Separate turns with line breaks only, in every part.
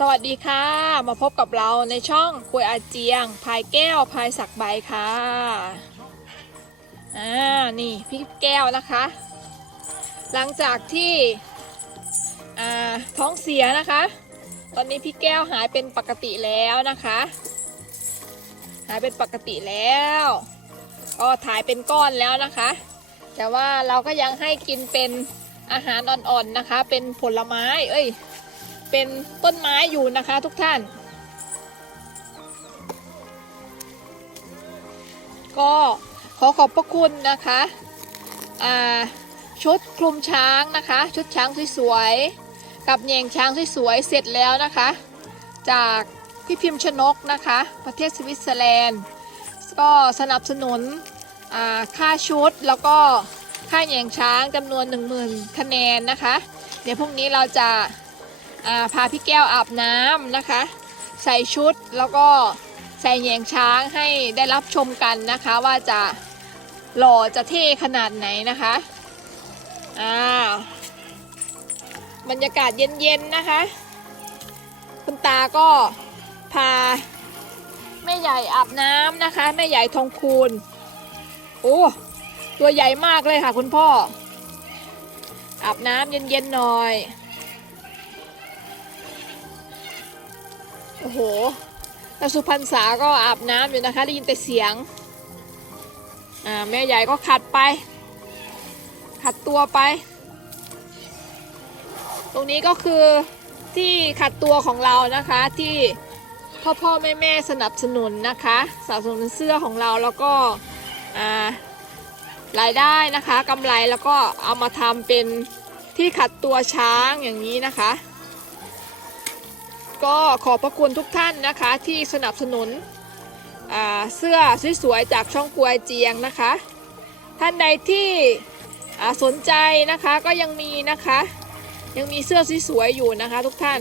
สวัสดีค่ะ มาพบกับเราในช่องคุยอาเจียง พายแก้ว พายสักใบค่ะ อ่า นี่พี่แก้วนะคะ หลังจากที่ อ่า ท้องเสียนะคะ ตอนนี้พี่แก้วหายเป็นปกติแล้วนะคะ หายเป็นปกติแล้ว ก็ถ่ายเป็นก้อนแล้วนะคะ แต่ว่าเราก็ยังให้กินเป็นอาหารอ่อนๆนะคะ เป็นผลไม้ เอ้ย เป็นต้นไม้อยู่นะคะทุกท่าน ก็ขอขอบพระคุณนะคะชุดคลุมช้างนะคะ ชุดช้างสวยๆกับแยงช้างสวยๆเสร็จแล้วนะคะ จากพี่พิมพ์ชนกนะคะ ประเทศสวิตเซอร์แลนด์ ก็สนับสนุนค่าชุดแล้วก็ค่าแยงช้างจำนวน 10,000 คะแนนนะคะ เดี๋ยวพรุ่งนี้เราจะ พาพี่แก้วอาบน้ำนะคะ ใส่ชุดแล้วก็ใส่แหยงช้างให้ได้รับชมกันนะคะ ว่าจะหล่อจะเท่ขนาดไหนนะคะอ่าบรรยากาศเย็นๆนะคะ คุณตาก็พาแม่ใหญ่อาบน้ำนะคะแม่ใหญ่ทองคูณโอ้ตัวใหญ่มากเลยค่ะคุณพ่ออาบน้ำเย็นๆหน่อย โอ้โหแล้วสุพรรณษาก็อาบน้ำอยู่นะคะ ได้ยินแต่เสียง อ่า แม่ใหญ่ก็ขัดไป ขัดตัวไป ตรงนี้ก็คือที่ขัดตัวของเรานะคะที่พ่อพ่อแม่แม่สนับสนุนนะคะสนับสนุนเสื้อของเราแล้วก็รายได้นะคะกำไรแล้วก็เอามาทำเป็นที่ขัดตัวช้างอย่างนี้นะคะ ก็ขอบพระคุณทุกท่านนะคะที่สนับสนุนเสื้อสวยๆจากช่องกวยเจียงนะคะ ท่านใดที่สนใจนะคะก็ยังมีนะคะ ยังมีเสื้อสวยๆอยู่นะคะทุกท่าน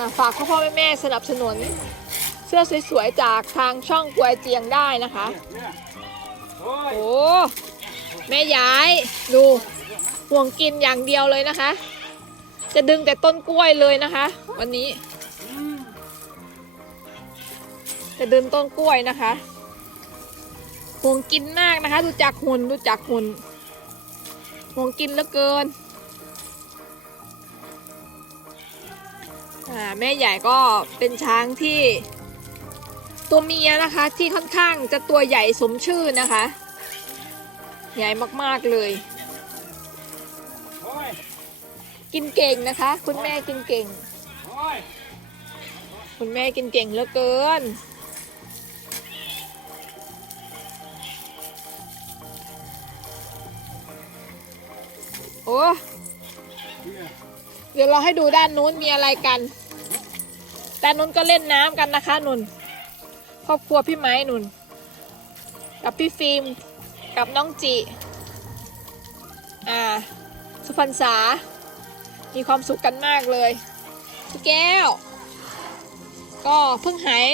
าฝากพ่อพ่อแม่แม่สนับสนุนเสื้อสวยๆจากทางช่องกวยเจียงได้นะคะโอ้แม่ยายดูห่วงกินอย่างเดียวเลยนะคะ จะดึงแต่ต้นกล้วยเลยนะคะ วันนี้ จะดึงต้นกล้วยนะคะห่วงกินมากนะคะ ดูจากหุ่นดูจากหุ่นห่วงกินเหลือเกินอ่าแม่ใหญ่ก็เป็นช้างที่ ตัวเมียนะคะ ที่ค่อนข้างจะตัวใหญ่สมชื่อนะคะ ใหญ่มากๆเลย กินเก่งนะคะ คุณแม่กินเก่ง คุณแม่กินเก่งเหลือเกิน โอ้เดี๋ยวเราให้ดูด้านนู้นมีอะไรกัน ด้านนู้นก็เล่นน้ำกันนะคะนุนครอบครัวพี่ไม้นุนกับพี่ฟิล์ม กับน้องจิ อ่า สุพรรษา มีความสุขกันมากเลยพี่แก้ว ก็เพิ่งหาย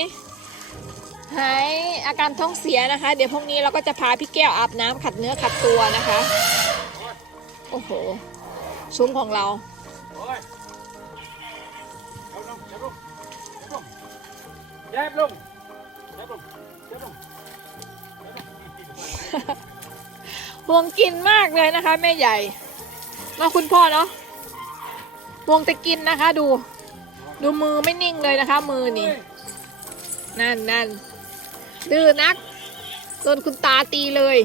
หายอาการท้องเสียนะคะ เดี๋ยวพรุ่งนี้เราก็จะพาพี่แก้วอาบน้ำขัดเนื้อขัดตัวนะคะ โอ้โหซุ้มของเรา
แยบลงแยบลงแยบลง
ห่วงกินมากเลยนะคะ แม่ใหญ่ มาคุณพ่อเนาะห่ วงต่กินนะคะ ดู ดูมือไม่นิ่งเลยนะคะ มือนี่ นั่นนั่นดื้อนักโดนคุณตาตีเลย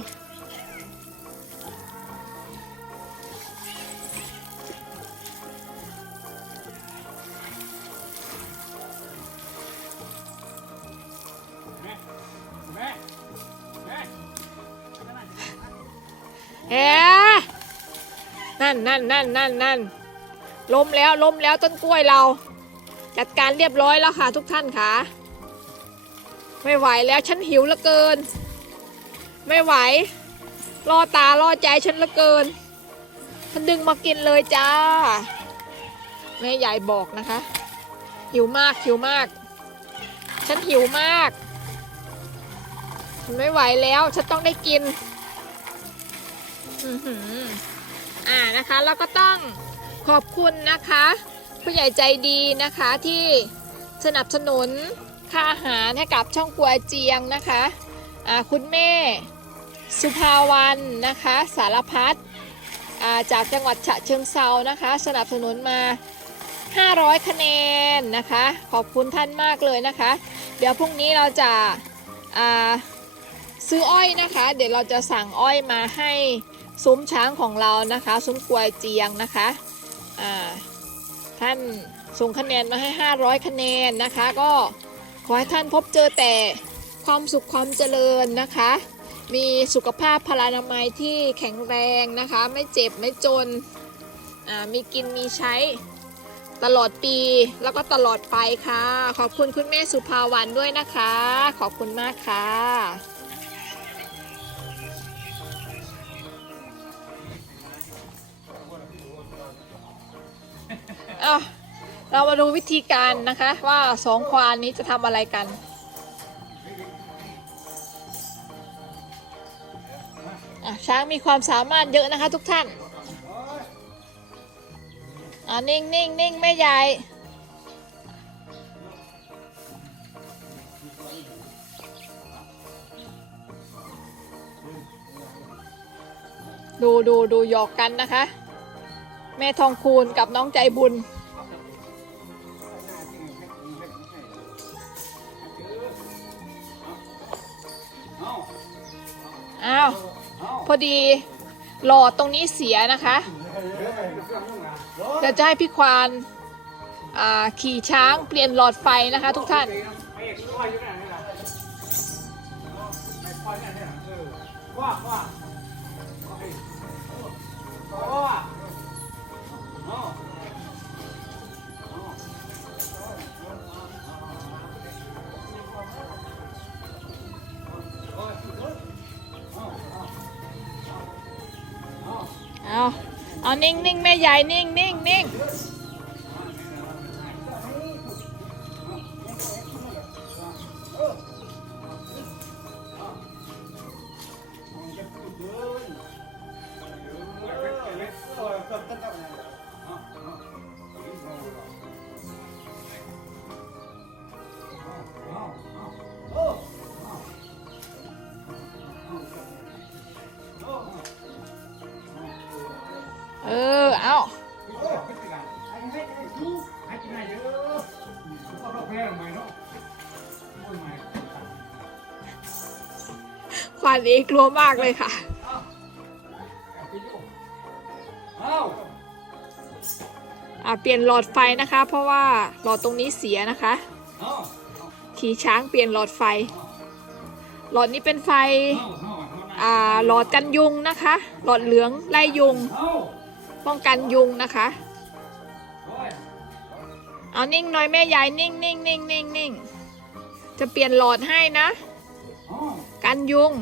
แหมนั่นนั่นนั่นนั่นนั่น ล้มแล้วล้มแล้วต้นกล้วยเรา จัดการเรียบร้อยแล้วค่ะทุกท่านค่ะ ไม่ไหวแล้วฉันหิวเหลือเกิน ไม่ไหวล่อตาล่อใจฉันเหลือเกินมันดึงมากินเลยจ้าแม่ใหญ่บอกนะคะ หิวมากหิวมาก ฉันหิวมากฉันไม่ไหวแล้วฉันต้องได้กิน อือหืออ่านะคะ แล้วก็ต้อง ขอบคุณนะคะ ผู้ใหญ่ใจดีนะคะที่สนับสนุนค่าอาหารให้กับช่องกัวเจียงนะคะอ่าคุณแม่ สุภาวันนะคะ สารพัดจากจังหวัดฉะเชิงเซานะคะ สนับสนุนมา 500 คะแนนนะคะ ขอบคุณท่านมากเลยนะคะ เดี๋ยวพรุ่งนี้เราจะาซื้ออ้อยนะคะ เดี๋ยวเราจะสั่งอ้อยมาให้ซุ้มช้างของเรานะคะ ซุ้มกวยเจียงนะคะ ท่านส่งคะแนนมาให้ 500 คะแนนนะคะ ก็ขอให้ท่านพบเจอแต่ความสุขความเจริญนะคะ มีสุขภาพพลานามัยที่แข็งแรงนะคะ ไม่เจ็บไม่จน มีกินมีใช้ตลอดปีแล้วก็ตลอดไปค่ะ ขอบคุณคุณแม่สุภาวันด้วยนะคะ ขอบคุณมากค่ะ อะเรามาดูวิธีการนะคะว่าสองควานนี้จะทำอะไรกัน ช้างมีความสามารถเยอะนะคะทุกท่านอ่านิ่งนิ่งนิ่งแม่ยายดูดูดูหยอกกันนะคะ แม่ทองคูณกับน้องใจบุญ
อา้า
ว พอดีหลอดตรงนี้เสียนะคะ เดี๋ยวจะให้พี่ควานาขี่ช้างเปลี่ยนหลอดไฟนะคะทุกท่าน
ว่าว่าว่า เอา เอา
นิ่งนิ่งแม่ยายนิ่งนิ่งนิ่ง ควานเอกลัวมากเลยค่ะ อ่าเปลี่ยนหลอดไฟนะคะ เพราะว่าหลอดตรงนี้เสียนะคะ ขี่ช้างเปลี่ยนหลอดไฟ หลอดนี้เป็นไฟ อ่าหลอดกันยุงนะคะ หลอดเหลืองไล่ยุง ป้องกันยุงนะคะเอานิ่งหน่อยแม่ยายนิ่งนิ่งนิ่งนิ่งนิ่งจะเปลี่ยนหลอดให้นะ กันยุง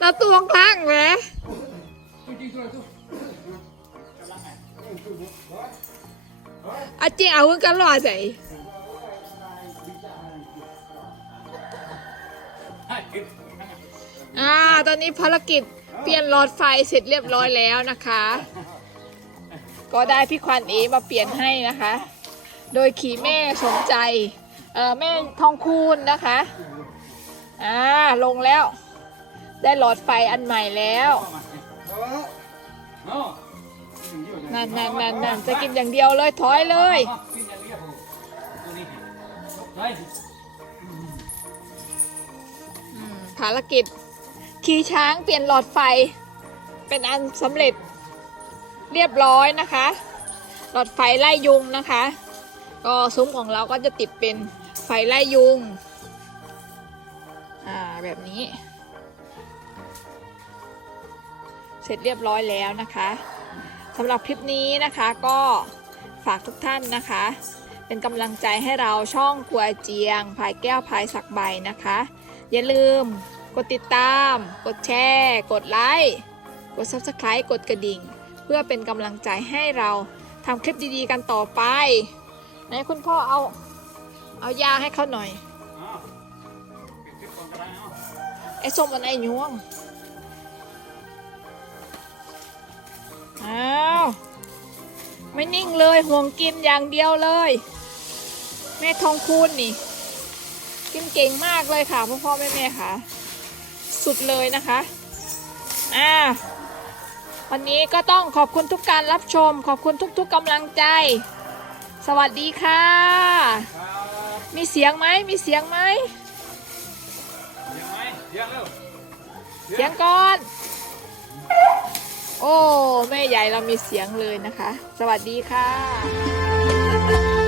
แล้ว
ตัวข้างไหม
ตัวจริงตัวตัว
อาจริงเอากันรอใส่
อ่า
ตอนนี้ภารกิจเปลี่ยนหลอดไฟเสร็จเรียบร้อยแล้วนะคะ ก็ได้พี่ควันเอมาเปลี่ยนให้นะคะ โดยขี่แม่สนใจ เอ่อแม่ทองคูณนะคะ อ่า ลงแล้ว ได้หลอดไฟอันใหม่แล้ว นั่นนั่นนั่นนั่นจะกินอย่างเดียวเลยถอยเลย
กินอย่างเดียวตัวนี้เฮ้ย
อืมภารกิจ ขี่ช้างเปลี่ยนหลอดไฟ เป็นอันสำเร็จเรียบร้อยนะคะ หลอดไฟไล่ยุงนะคะ ก็ซุ้มของเราก็จะติดเป็นไฟไล่ยุง อ่าแบบนี้ ร็จเรียบร้อยแล้วนะคะสำหรับคลิปนี้นะคะก็ฝากทุกท่านนะคะ เป็นกำลังใจให้เราช่องครัวเจียงพายแก้วพายสักใบนะคะ อย่าลืมกดติดตาม กดแชร์ กดไลค์กด subscribe กดกระดิ่ง เพื่อเป็นกำลังใจให้เราทำคลิปดีๆกันต่อไปไหนคุณพ่อเอา เอายาให้เขาหน่อย
อ้าวปิดคลิปก่อนก็ได้เอา
ไอ้ส้มอันไอ้ยวง อ้าว ไม่นิ่งเลยห่วงกินอย่างเดียวเลย แม่ทองคูณนี่ กินเก่งมากเลยค่ะพ่อพ่อแม่แม่ค่ะ สุดเลยนะคะอ่าวันนี้ก็ต้องขอบคุณทุกการรับชม ขอบคุณทุกๆกำลังใจ สวัสดีค่ะ
ครับ
มีเสียงไหมมีเสียงไหม
เสียงไหมเสียงเร็ว
เสียงก่อน โอ้ แม่ใหญ่เรามีเสียงเลยนะคะ สวัสดีค่ะ